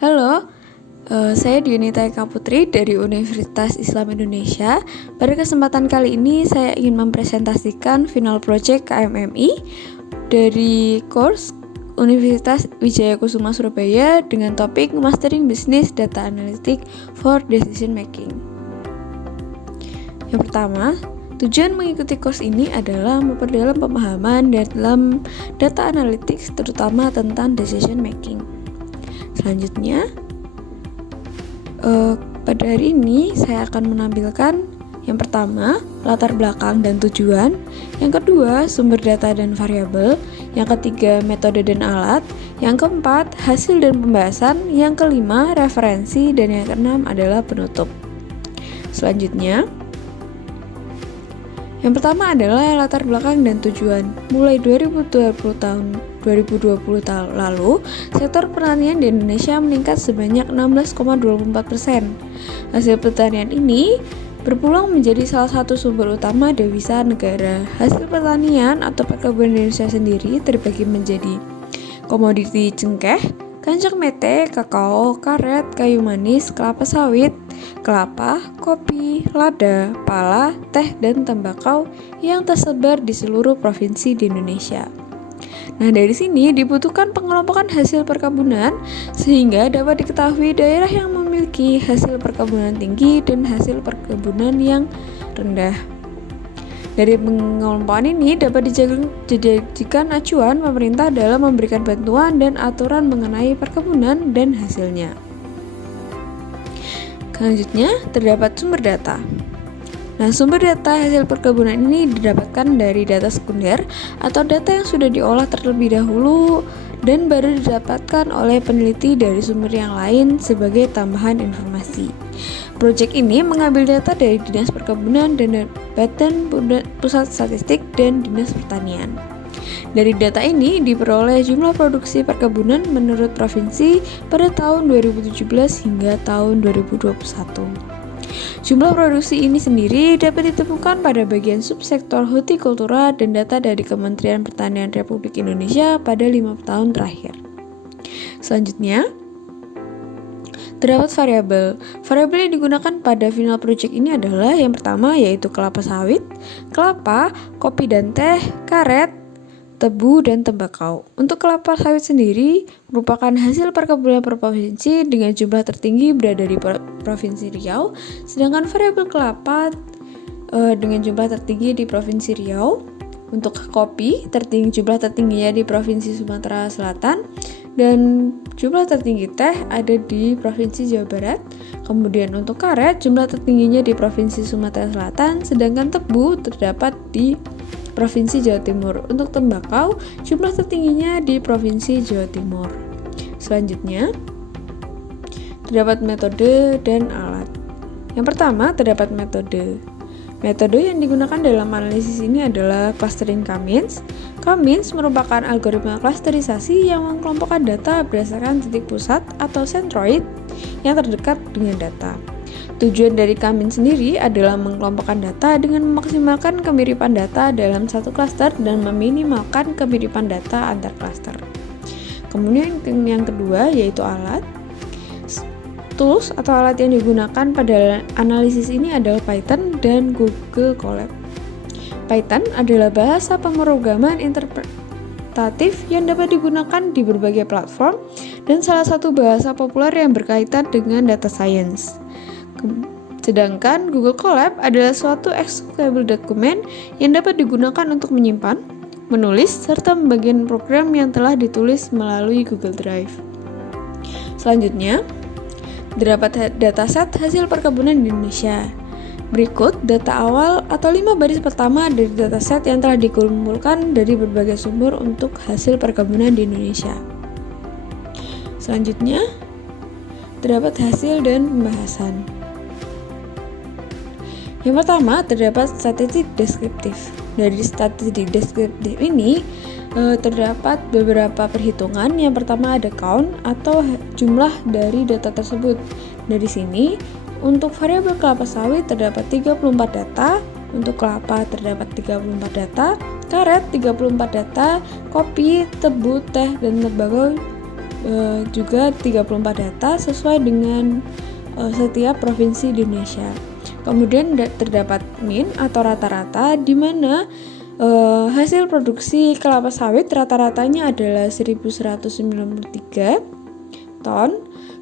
Halo, saya Dionita Eka Putri dari Universitas Islam Indonesia. Pada kesempatan kali ini saya ingin mempresentasikan final project KMMI dari course Universitas Wijaya Kusuma Surabaya dengan topik Mastering Business Data Analytics for Decision Making. Yang pertama, tujuan mengikuti course ini adalah memperdalam pemahaman dalam data analytics terutama tentang decision making. Selanjutnya, pada hari ini saya akan menampilkan yang pertama, latar belakang dan tujuan, yang kedua, sumber data dan variabel, yang ketiga, metode dan alat, yang keempat, hasil dan pembahasan, yang kelima, referensi, dan yang keenam adalah penutup. Selanjutnya, yang pertama adalah latar belakang dan tujuan. Mulai 2020 tahun lalu, sektor pertanian di Indonesia meningkat sebanyak 16,24%. Hasil pertanian ini berpeluang menjadi salah satu sumber utama devisa negara. Hasil pertanian atau perkebunan Indonesia sendiri terbagi menjadi komoditi cengkeh, kancing mete, kakao, karet, kayu manis, kelapa sawit, kelapa, kopi, lada, pala, teh, dan tembakau yang tersebar di seluruh provinsi di Indonesia. Nah, dari sini dibutuhkan pengelompokan hasil perkebunan sehingga dapat diketahui daerah yang memiliki hasil perkebunan tinggi dan hasil perkebunan yang rendah. Dari pengelompokan ini dapat dijadikan acuan pemerintah dalam memberikan bantuan dan aturan mengenai perkebunan dan hasilnya. Selanjutnya, terdapat sumber data. Nah, sumber data hasil perkebunan ini didapatkan dari data sekunder atau data yang sudah diolah terlebih dahulu dan baru didapatkan oleh peneliti dari sumber yang lain sebagai tambahan informasi. Proyek ini mengambil data dari Dinas Perkebunan dan Badan Pusat Statistik dan Dinas Pertanian. Dari data ini diperoleh jumlah produksi perkebunan menurut provinsi pada tahun 2017 hingga tahun 2021. Jumlah produksi ini sendiri dapat ditemukan pada bagian subsektor hortikultura dan data dari Kementerian Pertanian Republik Indonesia pada 5 tahun terakhir. Selanjutnya, terdapat variabel. Variabel yang digunakan pada final project ini adalah yang pertama yaitu kelapa sawit, kelapa, kopi dan teh, karet, tebu, dan tembakau. Untuk kelapa sawit sendiri merupakan hasil perkebunan per provinsi dengan jumlah tertinggi berada di Provinsi Riau, sedangkan variabel kelapa dengan jumlah tertinggi di Provinsi Riau. Untuk kopi, jumlah tertingginya di Provinsi Sumatera Selatan, dan jumlah tertinggi teh ada di Provinsi Jawa Barat. Kemudian untuk karet, jumlah tertingginya di Provinsi Sumatera Selatan, sedangkan tebu terdapat di Provinsi Jawa Timur. Untuk tembakau, jumlah tertingginya di Provinsi Jawa Timur. Selanjutnya, terdapat metode dan alat. Yang pertama, terdapat metode. Metode yang digunakan dalam analisis ini adalah clustering K-means. K-means merupakan algoritma klasterisasi yang mengelompokkan data berdasarkan titik pusat atau centroid yang terdekat dengan data. Tujuan dari K-means sendiri adalah mengelompokkan data dengan memaksimalkan kemiripan data dalam satu klaster dan meminimalkan kemiripan data antar klaster. Kemudian yang kedua yaitu alat. Tools atau alat yang digunakan pada analisis ini adalah Python dan Google Colab. Python adalah bahasa pemrograman interpretatif yang dapat digunakan di berbagai platform dan salah satu bahasa populer yang berkaitan dengan data science. Sedangkan Google Colab adalah suatu executable dokumen yang dapat digunakan untuk menyimpan, menulis, serta membagikan program yang telah ditulis melalui Google Drive. Selanjutnya, terdapat dataset hasil perkebunan di Indonesia. Berikut data awal atau 5 baris pertama dari dataset yang telah dikumpulkan dari berbagai sumber untuk hasil perkebunan di Indonesia. Selanjutnya, terdapat hasil dan pembahasan. Yang pertama, terdapat statistik deskriptif. Dari statistik deskriptif ini terdapat beberapa perhitungan. Yang pertama ada count atau jumlah dari data tersebut. Dari sini, untuk variabel kelapa sawit terdapat 34 data, untuk kelapa terdapat 34 data, karet 34 data, kopi, tebu, teh, dan tembakau juga 34 data sesuai dengan setiap provinsi di Indonesia. Kemudian terdapat min atau rata-rata di mana hasil produksi kelapa sawit rata-ratanya adalah 1193 ton,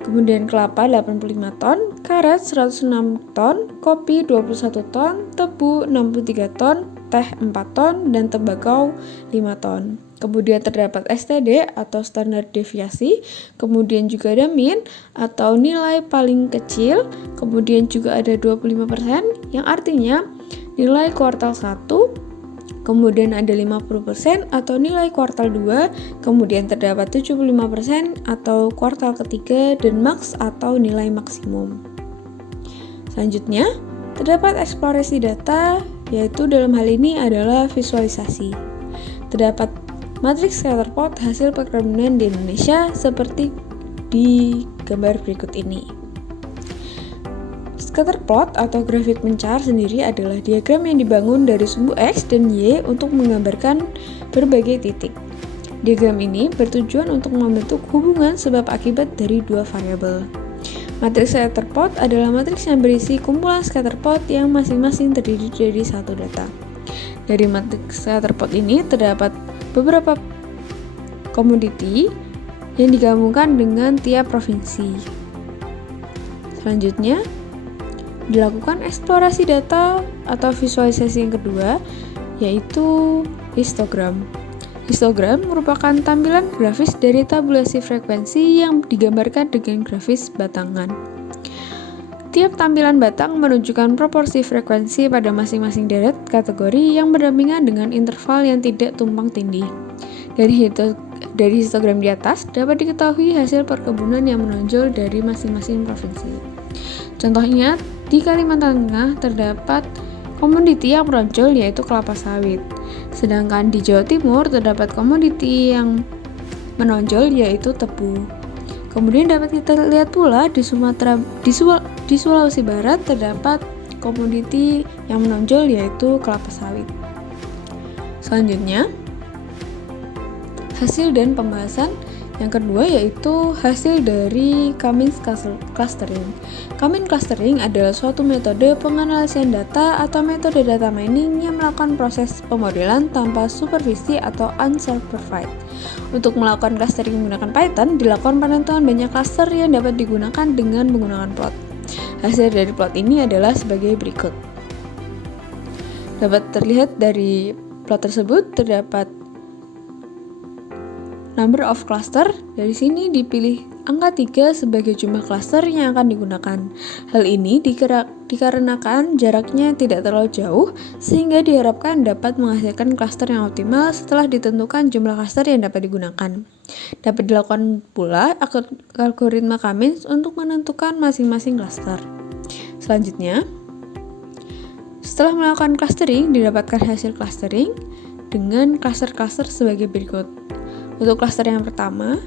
kemudian kelapa 85 ton, karet 106 ton, kopi 21 ton, tebu 63 ton, teh 4 ton, dan tembakau 5 ton. Kemudian terdapat STD atau standar deviasi, kemudian juga ada min atau nilai paling kecil, kemudian juga ada 25% yang artinya nilai kuartal 1, kemudian ada 50% atau nilai kuartal 2, kemudian terdapat 75% atau kuartal ketiga, dan max atau nilai maksimum. Selanjutnya, terdapat eksplorasi data, yaitu dalam hal ini adalah visualisasi. Terdapat matriks scatterplot hasil perkebunan di Indonesia seperti di gambar berikut ini. Scatterplot atau grafik mencar sendiri adalah diagram yang dibangun dari sumbu X dan Y untuk menggambarkan berbagai titik. Diagram ini bertujuan untuk membentuk hubungan sebab akibat dari dua variabel. Matriks scatterplot adalah matriks yang berisi kumpulan scatterplot yang masing-masing terdiri dari satu data. Dari matriks scatterplot ini terdapat beberapa komoditi yang digabungkan dengan tiap provinsi. Selanjutnya, dilakukan eksplorasi data atau visualisasi yang kedua, yaitu histogram. Histogram merupakan tampilan grafis dari tabulasi frekuensi yang digambarkan dengan grafis batangan. Tiap tampilan batang menunjukkan proporsi frekuensi pada masing-masing deret kategori yang berdampingan dengan interval yang tidak tumpang tindih. Dari histogram di atas dapat diketahui hasil perkebunan yang menonjol dari masing-masing provinsi. Contohnya, di Kalimantan Tengah terdapat komoditi yang menonjol yaitu kelapa sawit. Sedangkan di Jawa Timur terdapat komoditi yang menonjol yaitu tebu. Kemudian dapat kita lihat pula di Sulawesi Barat terdapat komoditi yang menonjol yaitu kelapa sawit. Selanjutnya, hasil dan pembahasan yang kedua yaitu hasil dari Cummins clustering. Cummins clustering adalah suatu metode penganalisian data atau metode data mining yang melakukan proses pemodelan tanpa supervisi atau unsupervised. Untuk melakukan clustering menggunakan Python, dilakukan penentuan banyak cluster yang dapat digunakan dengan menggunakan plot. Hasil dari plot ini adalah sebagai berikut. Dapat terlihat dari plot tersebut terdapat number of cluster. Dari sini dipilih angka 3 sebagai jumlah cluster yang akan digunakan. Hal ini dikarenakan jaraknya tidak terlalu jauh sehingga diharapkan dapat menghasilkan cluster yang optimal setelah ditentukan jumlah cluster yang dapat digunakan. Dapat dilakukan pula algoritma Cummins untuk menentukan masing-masing cluster. Selanjutnya, setelah melakukan clustering, didapatkan hasil clustering dengan cluster-cluster sebagai berikut. Untuk klaster yang pertama,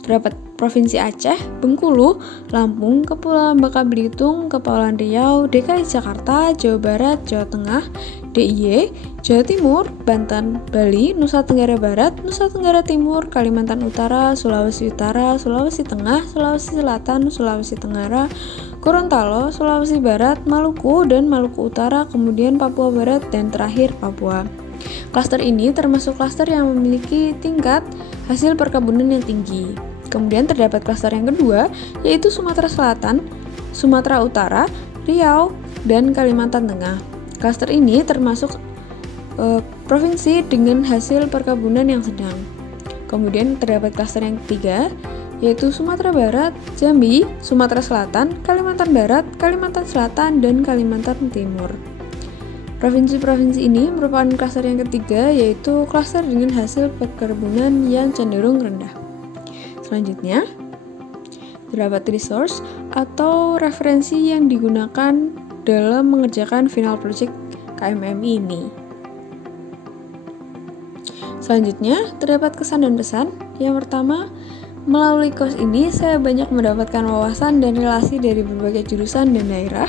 terdapat Provinsi Aceh, Bengkulu, Lampung, Kepulauan Bangka Belitung, Kepulauan Riau, DKI Jakarta, Jawa Barat, Jawa Tengah, DIY, Jawa Timur, Banten, Bali, Nusa Tenggara Barat, Nusa Tenggara Timur, Kalimantan Utara, Sulawesi Tengah, Sulawesi Selatan, Sulawesi Tenggara, Gorontalo, Sulawesi Barat, Maluku, dan Maluku Utara, kemudian Papua Barat, dan terakhir Papua. Klaster ini termasuk klaster yang memiliki tingkat hasil perkebunan yang tinggi. Kemudian terdapat klaster yang kedua, yaitu Sumatera Selatan, Sumatera Utara, Riau, dan Kalimantan Tengah. Klaster ini termasuk provinsi dengan hasil perkebunan yang sedang. Kemudian terdapat klaster yang ketiga, yaitu Sumatera Barat, Jambi, Sumatera Selatan, Kalimantan Barat, Kalimantan Selatan, dan Kalimantan Timur. Provinsi-provinsi ini merupakan klaster yang ketiga, yaitu klaster dengan hasil perkebunan yang cenderung rendah. Selanjutnya, terdapat resource atau referensi yang digunakan dalam mengerjakan final project KMMI ini. Selanjutnya, terdapat kesan dan pesan. Yang pertama, melalui course ini saya banyak mendapatkan wawasan dan relasi dari berbagai jurusan dan daerah.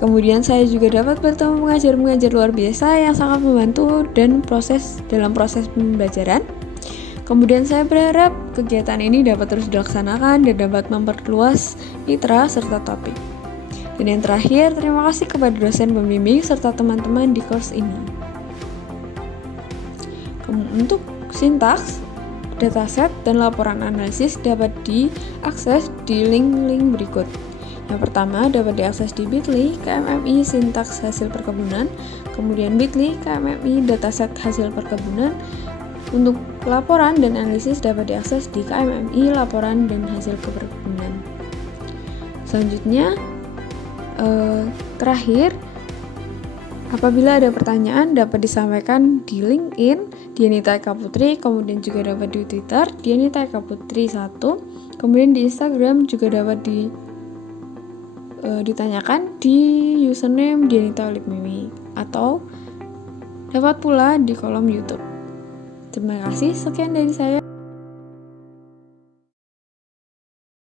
Kemudian saya juga dapat bertemu pengajar-pengajar luar biasa yang sangat membantu dalam proses pembelajaran. Kemudian saya berharap kegiatan ini dapat terus dilaksanakan dan dapat memperluas mitra serta topik. Dan yang terakhir, terima kasih kepada dosen pembimbing serta teman-teman di course ini. Untuk sintaks, dataset, dan laporan analisis dapat diakses di link-link berikut. Yang pertama dapat diakses di bit.ly KMMI sintaks hasil perkebunan, kemudian bit.ly KMMI dataset hasil perkebunan. Untuk laporan dan analisis dapat diakses di KMMI laporan dan hasil perkebunan. Selanjutnya, terakhir, apabila ada pertanyaan dapat disampaikan di LinkedIn Dianita Eka Putri, kemudian juga dapat di Twitter Dianita Eka Putri 1, kemudian di Instagram juga dapat ditanyakan di username Dianita Olivmimi atau dapat pula di kolom YouTube. Terima kasih, sekian dari saya.